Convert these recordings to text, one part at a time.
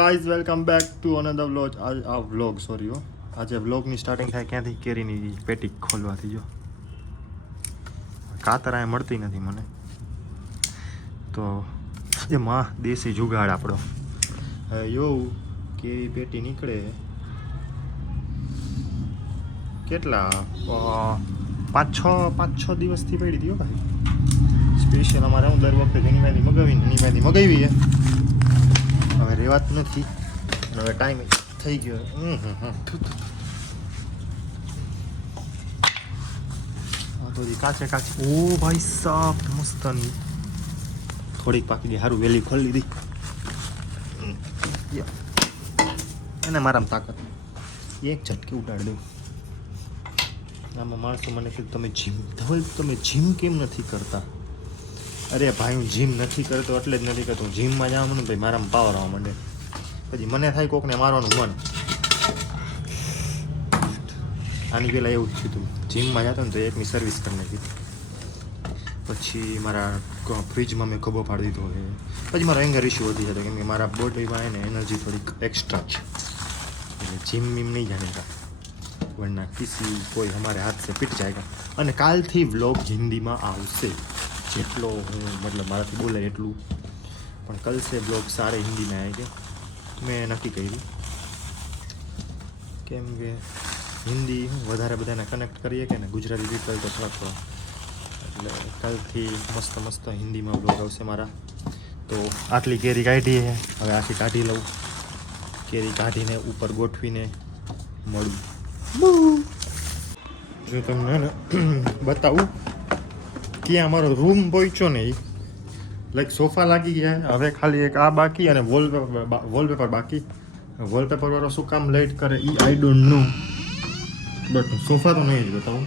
Guys welcome back to another vlog. આજે વ્લોગની starting થાય ક્યાંથી? કેરીની પેટી ખોલવાથી. જો કાતર આ મળતી નથી મને, તો એમાં દેશી જુગાડ આપણો. હવે એવું કેરી પેટી નીકળે કેટલા 5-6 દિવસથી પડી હતી ભાઈ. સ્પેશિયલ અમારે હું દર વખતે જેની પાસેથી મગાવી હવે રેવાતું નથી. હવે ટાઈમ થઈ ગયો. તો કાચે ઓ ભાઈ સાહેબ મસ્તની થોડીક પાકી ગઈ. સારું વેલી ખોલી લીધી એને મારામાં તાકાત એક ઝટકે ઉડાડી દઉં. આમાં માણસો મને કીધું તમે જીમ કેમ નથી કરતા? અરે ભાઈ હું જીમ નથી કરતો એટલે જ નથી કરતો. જીમમાં જવાનું ને ભાઈ મારામાં પાવર આવવા માંડે. પછી મને થાય કોકને મારવાનું મન. આની પહેલાં એવું જ થયું હતું. જીમમાં જતો ને તો એકની સર્વિસ કરી નાખી. પછી મારા ફ્રીજમાં મેં ખભો પાડી દીધો હોય. પછી મારો એંગર ઇસ્યુ વધી જતો કેમ કે મારા બોડીમાં એને એનર્જી થોડીક એક્સ્ટ્રા છે. એટલે જીમ મીમ નહીં જાણેગા વરના કિસી કોઈ હમારે હાથ સે પીટ જાયગા. અને કાલથી વ્લોગ હિન્દીમાં આવશે. જેટલો હું મતલબ મારાથી બોલે એટલું. પણ કલ સે વ્લોગ સારે હિન્દીમાં આવેગે. મેં નક્કી કર્યું કેમ કે હિન્દી વધારે બધાને કનેક્ટ કરીએ કે ને ગુજરાતી પીપલ તો થોડોક. એટલે કાલથી મસ્ત હિન્દીમાં વ્લોગ આવશે મારા. તો આટલી કેરી કાઢી છે, હવે આખી કાઢી લઉં. કેરી કાઢીને ઉપર ગોઠવીને મળું. જો તમને ને બતાવું ક્યાં અમારો રૂમ પહોંચ્યો ને એ લાઈક સોફા લાગી ગયા. હવે ખાલી એક આ બાકી અને વોલપેપર બાકી. વોલપેપર વાળો શું કામ લેટ કરે એ I don't know, but sofa તો નહીં જ બતાવું.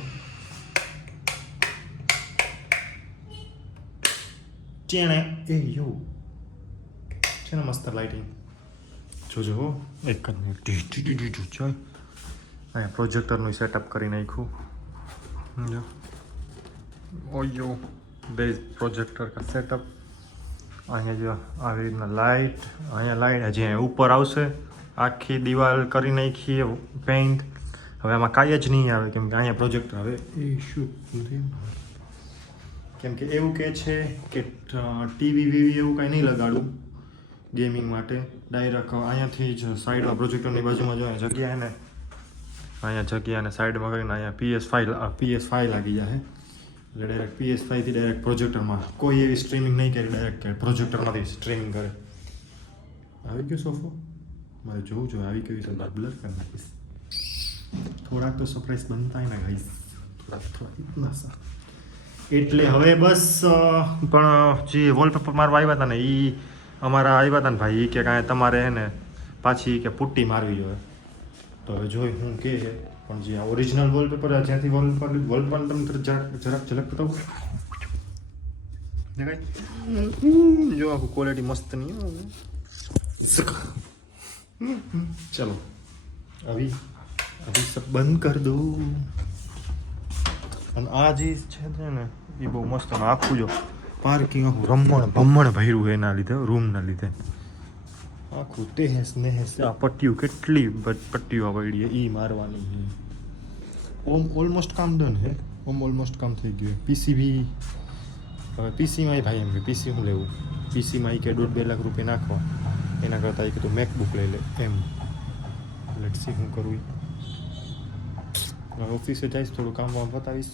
ચેણે એ એવું છે ને મસ્ત લાઇટિંગ જોજો. એક જ મિનિટ જોઈ અહીંયા પ્રોજેક્ટરનું સેટઅપ કરી નાખ્યું. જો ઓયો બેઝ પ્રોજેક્ટર કા સેટઅપ. અહીંયા જો આવી રીતના લાઇટ. અહીંયા લાઇટ હજી અહીંયા ઉપર આવશે. આખી દિવાલ કરી નાખીએ પેઇન્ટ. હવે આમાં કાંઈ જ નહીં આવે કેમ કે અહીંયા પ્રોજેક્ટર હવે એ શું નથી. કેમ કે એવું કહે છે કે ટીવી વીવી એવું કાંઈ નહીં લગાડવું ગેમિંગ માટે. ડાયરેક્ટ અહીંયાથી જ સાઈડમાં પ્રોજેક્ટરની બાજુમાં જો જગ્યા ને અહીંયા જગ્યા અને સાઈડમાં કરીને અહીંયા PS5 લાગી જાય. એટલે ડાયરેક્ટ PS5થી ડાયરેક્ટ પ્રોજેક્ટરમાં કોઈ એવી સ્ટ્રીમિંગ નહીં કરે. ડાયરેક્ટ પ્રોજેક્ટરમાંથી સ્ટ્રીમિંગ કરે. આવી ગયો સોફો મારે જોવું જોઈએ આવી કેવી છે. બ્લર કરી નાખીશ. થોડાક તો સરપ્રાઈઝ બનતા ને ગાઈસ, થોડાક ઇતના સા. એટલે હવે બસ પણ જે વોલપેપર મારવા આવ્યા હતા ને એ અમારા આવ્યા હતા ને ભાઈ એ કે કાંઈ તમારે હે ને પાછી કે પુટ્ટી મારવી જોઈએ. તો હવે જોઈ હું કે પણ જે આ ઓરિજિનલ વોલપેપર જ્યાંથી વોલપેપર તમને જરાક ઝલક બતાવું. જો આખું ક્વોલિટી મસ્ત નહીં. ચલો અભી સબ બંધ કર દો. અને આ જે છે ને એ બહુ મસ્ત. આખું જો પાર્કિંગ આખું ભમણ ભર્યું એના લીધે, રૂમના લીધે આખું તેહેસ નેહેસ. આ પટ્ટીઓ કેટલી પટ્ટીઓ પડી એ મારવાની છે. ઓલમોસ્ટ કામ ડન હે. ઓલમોસ્ટ કામ થઈ ગયું. પીસી બી હવે પીસીમાં ભાઈ એમ કે પીસી શું લેવું. પીસીમાં કે 1.5-2 લાખ રૂપિયા નાખવા એના કરતાં એ કીધું મેકબુક લઈ લે એમ. લેટ્સ સી શું કરવું. ઓફિસે જઈશ થોડું કામ વામ બતાવીશ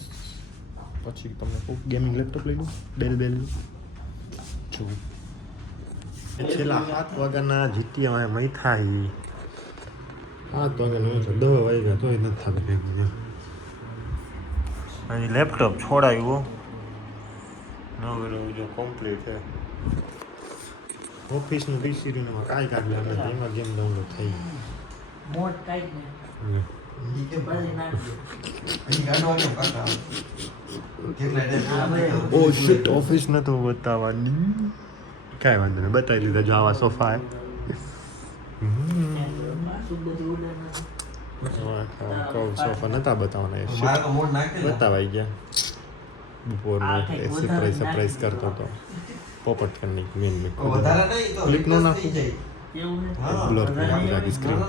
પછી તમને કહું. ગેમિંગ લેપટોપ લઈ લઉં ડેલ જો છેલ્લા 7 વાગ્યાના જીટીએ મય થાય. 7 વાગ્યાનું છે 10 વાગ્યા તોય નથી થતું ભેગું. હજી લેપટોપ છોડાયું નવું જો કમ્પ્લીટ છે. ઓફિસનું પીસી રૂમમાં કાંઈ કાઢ લે એમાં ગેમ ડાઉનલોડ થઈ મોડ કાંઈ ઓ શિટ ઓફિસ નતું બતાવવાની. કાંઈ વાંધો નહીં બતાવી દીધા. જો આવા સોફા સોફા નતા બતાવવાના બતાવાઈ ગયા. બપોરનું સરપ્રાઈઝ કરતો હતો પોપટ કરની મેન ક્લિપ નો નાખું બ્લર થઈ લાગી સ્ક્રીન.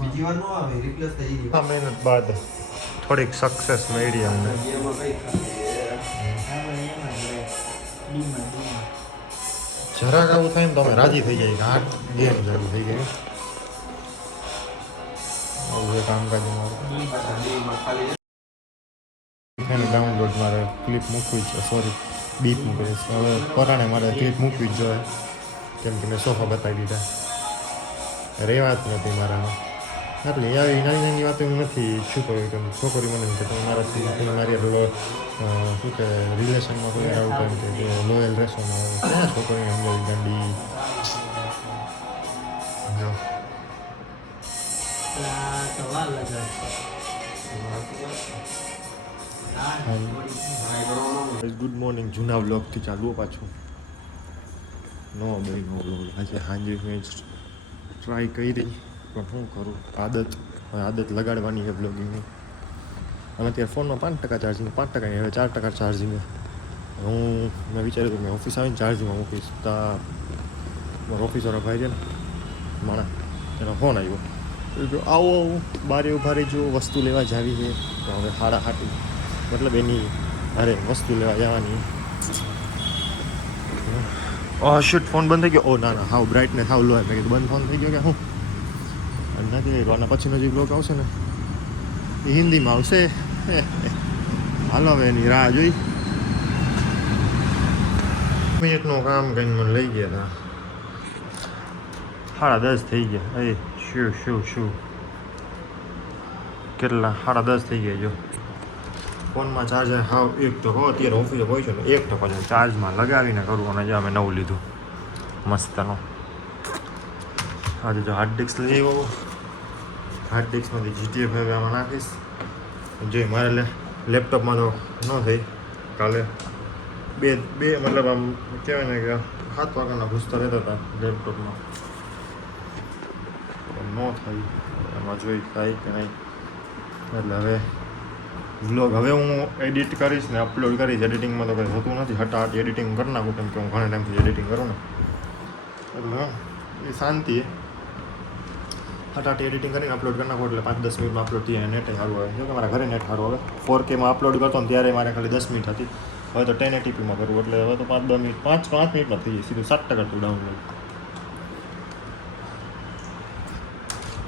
બીજી વાર નો આવે રિપ્લેસ થઈ ગઈ. 6 મહિના બાદ થોડીક સક્સેસ મળી અમને. જરાક આવું થાય ને તો અમે રાજી થઈ જાય કે હાથ ગેમ ચાલુ થઈ ગઈ. આવું છે કામકાજ મારું. એને ડાઉનલોડ મારે ક્લિપ મૂકવી છે, સોરી બીપ મૂકવી છે. હવે પરાણે મારે ક્લિપ મૂકવી જ જોઈએ, કેમ કે મેં સોફા બતાવી દીધા, રહેવા જ નથી મારામાં. એટલે આવી નાની નાની વાતો હું નથી છુપાવી કે છોકરી મને કે તમે મારાથી તમે મારી શું કે રિલેશનમાં કોઈ આવું કહે કે લોયલ રહેશો ને ક્યાં છોકરીને સમજાવી ગાંડી. જો ગુડ મોર્નિંગ. જૂના વ્લોગથી ચાલુ પાછું નો ભાઈ નો વ્લોગ. આજે સાંજે મેં ટ્રાય કરી પણ શું કરું, આદત લગાડવાની છે બ્લોગિંગની. અને અત્યારે ફોનમાં 5% ચાર્જિંગ, 5% હવે 4% ચાર્જિંગ. મેં વિચાર્યું કે મેં ઓફિસ આવીને ચાર્જિંગમાં મૂકીશ. ત્યાં મારો ઓફિસવાળો ભાઈ છે ને માણા, એનો ફોન આવ્યો. જો આવો બારે ઉભા રહીજો, વસ્તુ લેવા જાવી છે. તો હવે 8:30 મતલબ એની અરે વસ્તુ લેવા જવાની. શૂટ ફોન બંધ થઈ ગયો. ઓ ના હાવ બ્રાઇટનેસ હાવ લો. મેં કીધું બંધ ફોન થઈ ગયો કે હું નથી. અને પછીનો જે બ્લોગ આવશે ને એ હિન્દીમાં આવશે. હાલો હવે એની રાહ જોઈ. મિનિટનું કામ કરીને મને લઈ ગયા હતા. 10:30 થઈ ગયા. એ શું કેટલા 10:30 થઈ ગયા. જો ફોનમાં ચાર્જર હાવ 1%. અત્યારે ઓફિસે પહોંચ્યો ને 1% ચાર્જમાં લગાવીને કરું. અને જો અમે નવું લીધું મસ્તનો. આજે જો હાર્ડ ડિસ્ક લઈ આવ્યો. હાર્ડ ડિસ્કમાંથી GTA 5 આમાં નાખીશ. જોઈ મારે લેપટોપમાં તો ન થઈ. કાલે બે મતલબ આમ કહેવાય ને કે 7 વાગ્યાના ઘૂસતા રહેતા હતા લેપટોપમાં. ન થાય એમાં જોઈ થાય કે નહીં. એટલે હવે વ્લોગ હવે હું એડિટ કરીશ ને અપલોડ કરીશ. એડિટિંગમાં તો કંઈ હોતું નથી. હટાહટ એડિટિંગ કરી નાખું, કેમ કે હું ઘણા ટાઈમથી એડિટિંગ કરું ને. એટલે એ શાંતિ. હટાહટ એડિટિંગ કરીને અપલોડ કરી નાખું એટલે 5-10 મિનિટમાં અપલોડ થઈ જાય. નેટ સારું આવે. જો કે મારા ઘરે નેટ સારું આવે. 4Kમાં અપલોડ કરતો ને ત્યારે મારે ખાલી 10 મિનિટ હતી. હવે તો 1080pમાં કરું એટલે હવે તો 5 મિનિટમાં થઈ જાય સીધું. 7% download.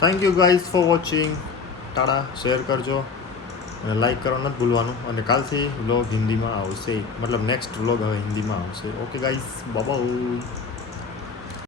Thank you guys for watching. Tata. Share કરજો અને લાઈક કરવાનું નથી ભૂલવાનું. અને કાલથી વ્લોગ હિન્દીમાં આવશે, મતલબ નેક્સ્ટ વ્લોગ હવે હિન્દીમાં આવશે. Okay guys, by.